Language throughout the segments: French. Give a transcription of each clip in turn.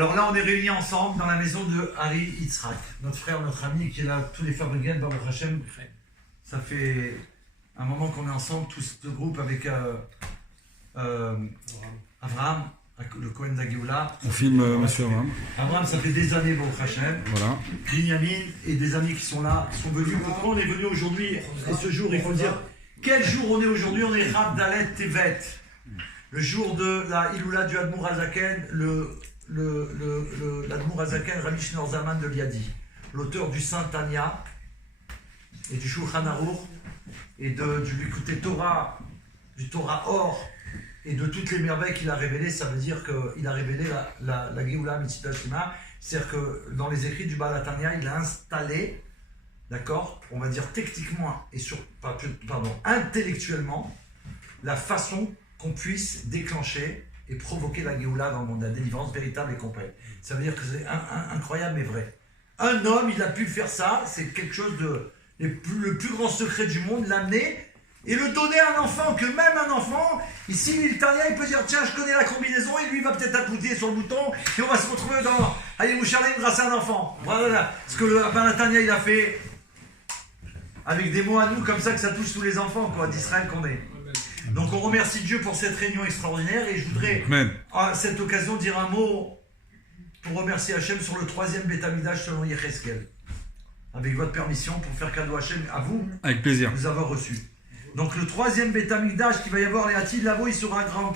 Alors là, on est réunis ensemble dans la maison de Harry Yitzhak, notre frère, notre ami, qui est là tous les Fabrigènes, Baruch Hashem. Ça fait un moment qu'on est ensemble, tout ce groupe avec Abraham, le Cohen d'Agéoula. On filme Monsieur Abraham. Abraham, ça fait des années, Baruch Hashem. Voilà. Binyamin et des amis qui sont là, qui sont venus. Pourquoi on est venu aujourd'hui? Et ce jour, il faut dire, quel jour on est aujourd'hui? On est Rav Dalet Tevet, le jour de la Iloula du Admour Hazaken, l'Admour Hazaken, Rabbi Shneur Zalman de Liadi, l'auteur du Saint Tanya et du Shulchan Aruch et du Likutei Torah, du Torah Or et de toutes les merveilles qu'il a révélées. Ça veut dire qu'il a révélé la Géoula Mitzvah Shema. C'est-à-dire que dans les écrits du Baal HaTanya, il a installé, d'accord, on va dire techniquement et intellectuellement, la façon qu'on puisse déclencher et provoquer la Géoula dans le monde, la délivrance véritable et complète. Ça veut dire que c'est incroyable mais vrai. Un homme, il a pu faire ça, c'est quelque chose de le plus grand secret du monde, l'amener et le donner à un enfant, que même un enfant, ici, il peut dire, tiens, je connais la combinaison, et lui, il va peut-être appuyer sur le bouton, et on va se retrouver dans Yerushalayim grâce à un enfant. Voilà ce que le Baal HaTanya, il a fait avec des mots à nous, comme ça, que ça touche tous les enfants, quoi, d'Israël qu'on est. Donc, on remercie Dieu pour cette réunion extraordinaire, et je voudrais, à cette occasion, dire un mot pour remercier Hachem sur le 3e Beth Amikdash selon Yecheskel. Avec votre permission, pour faire cadeau Hachem à vous. Avec plaisir. Vous avoir reçu. Donc le 3e Beth Amikdash qui va y avoir les Hatid Lavo, il sera grand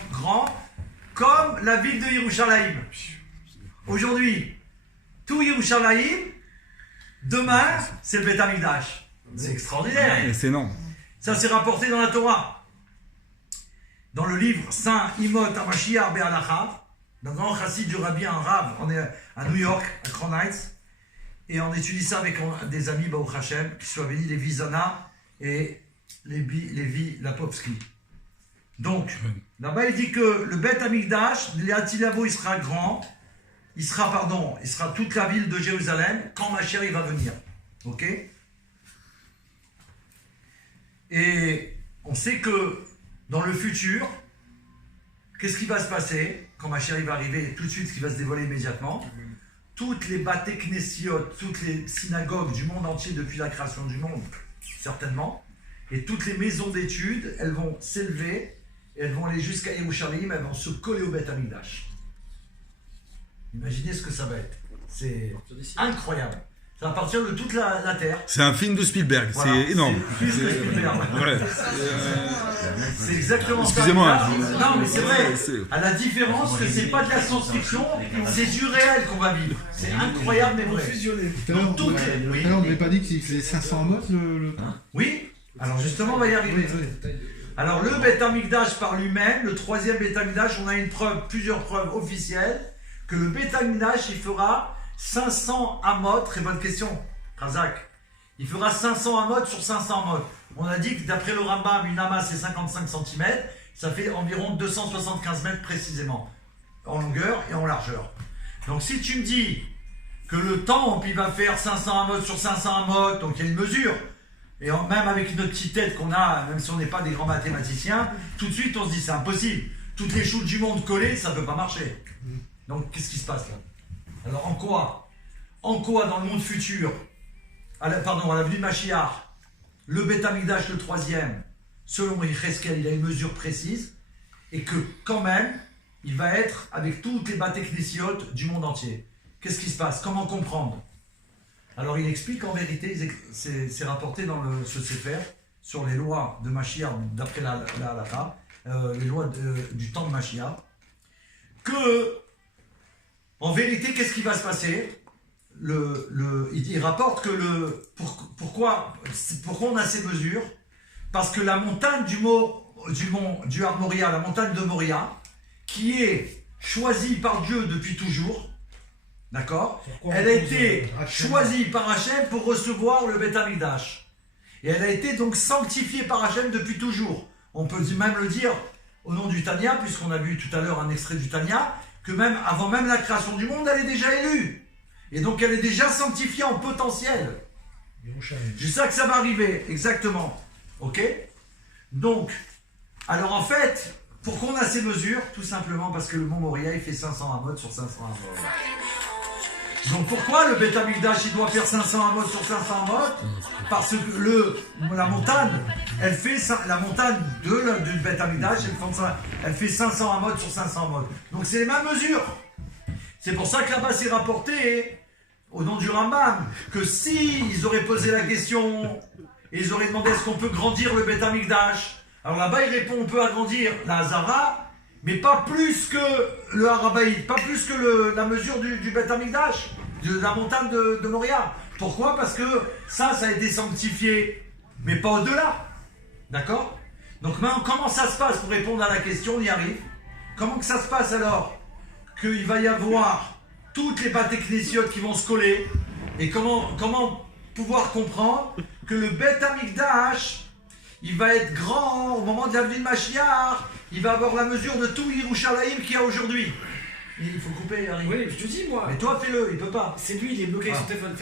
comme la ville de Yerushalayim. Aujourd'hui, tout Yerushalayim, demain, c'est le Beth Amikdash. C'est extraordinaire. Et c'est non. Ça, c'est rapporté dans la Torah. Dans le livre Saint Imot Hamashiach Be'alacha, d'un grand chassid du Rabbi, un Rav, on est à New York, à Crown Heights, et on étudie ça avec des amis, Baruch Hashem, qui sont venus, les Vizana et Lévi Lapovski. Donc, là-bas, il dit que le Beth Amikdash, il sera grand, il sera toute la ville de Jérusalem quand Mashiach va venir. Ok? Et on sait que dans le futur, qu'est-ce qui va se passer quand Mashiach va arriver, tout de suite, ce qui va se dévoiler immédiatement? Toutes les Baté Knessiot, toutes les synagogues du monde entier depuis la création du monde, certainement, et toutes les maisons d'études, elles vont s'élever, elles vont aller jusqu'à Yerushalayim, elles vont se coller au Beth Amikdash. Imaginez ce que ça va être. C'est incroyable. Ça va partir de toute la terre. C'est un film de Spielberg, voilà, c'est énorme. C'est exactement ça. Excusez-moi. Non, mais c'est vrai. À la différence que c'est pas de la science-fiction, c'est du réel qu'on va vivre. C'est incroyable, mais vrai. Tout à l'heure, on n'avait pas dit que c'est 500 mots le temps. Oui. Alors justement, on va y arriver. Alors le Beth Amikdash par lui-même, le 3e Beth Amikdash, on a plusieurs preuves officielles que le Beth Amikdash, il fera 500 amot. Très bonne question, Razak. Il fera 500 amot sur 500 amot. On a dit que d'après le Rambam, une amas c'est 55 cm, ça fait environ 275 mètres précisément, en longueur et en largeur. Donc si tu me dis que le temple, il va faire 500 amot sur 500 amot, donc il y a une mesure, et même avec notre petite tête qu'on a, même si on n'est pas des grands mathématiciens, tout de suite on se dit c'est impossible. Toutes les choux du monde collées, ça ne peut pas marcher. Donc qu'est-ce qui se passe là? Alors en quoi dans le monde futur, à l'avenue de Mashiach, le Beth Amikdash, le 3e, selon Yecheskel, il a une mesure précise, et que quand même, il va être avec toutes les Baté Knessiot du monde entier. Qu'est-ce qui se passe? Comment comprendre? Alors il explique en vérité, c'est rapporté dans ce Sefer, sur les lois de Mashiach, d'après la halakha, les lois du temps de Mashiach, que, en vérité, qu'est-ce qui va se passer? Il rapporte que pourquoi on a ces mesures? Parce que la montagne du Har Moria, la montagne de Moria, qui est choisie par Dieu depuis toujours, d'accord? Elle a été choisie par Hachem pour recevoir le Beth Amikdash. Et elle a été donc sanctifiée par Hachem depuis toujours. On peut même le dire au nom du Tanya, puisqu'on a vu tout à l'heure un extrait du Tanya, que même avant même la création du monde, elle est déjà élue. Et donc elle est déjà sanctifiée en potentiel. Je sais que ça va arriver, exactement. Ok? Donc, alors en fait, Pourquoi on a ces mesures? Tout simplement parce que le mont Moria il fait 500 amot sur 500 amot. Donc pourquoi le Beth Amikdash il doit faire 500 amot sur 500 amot? Parce que la montagne, elle fait la montagne du Beth Amikdash, elle fait 500 amot sur 500 amot. Donc c'est les mêmes mesures. C'est pour ça que là-bas c'est rapporté au nom du Rambam que si ils auraient posé la question et ils auraient demandé est-ce qu'on peut grandir le Beth Amikdash, alors là-bas il répond on peut agrandir la Hazara, mais pas plus que le Harabaïd, pas plus que la mesure du Beth Amikdash, de la montagne de Moria. Pourquoi? Parce que ça a été sanctifié, mais pas au-delà. D'accord? Donc maintenant, comment ça se passe pour répondre à la question? On y arrive. Comment que ça se passe alors? Qu'il va y avoir toutes les batéknésiotes qui vont se coller, et comment pouvoir comprendre que le Beth Amikdash il va être grand au moment de la venue de Mashiach, il va avoir la mesure de tout Yerushalayim qu'il y a aujourd'hui. Il faut couper, Harry. Oui, je te dis, moi. Mais toi, fais-le, il peut pas. C'est lui, il est bloqué sur téléphone.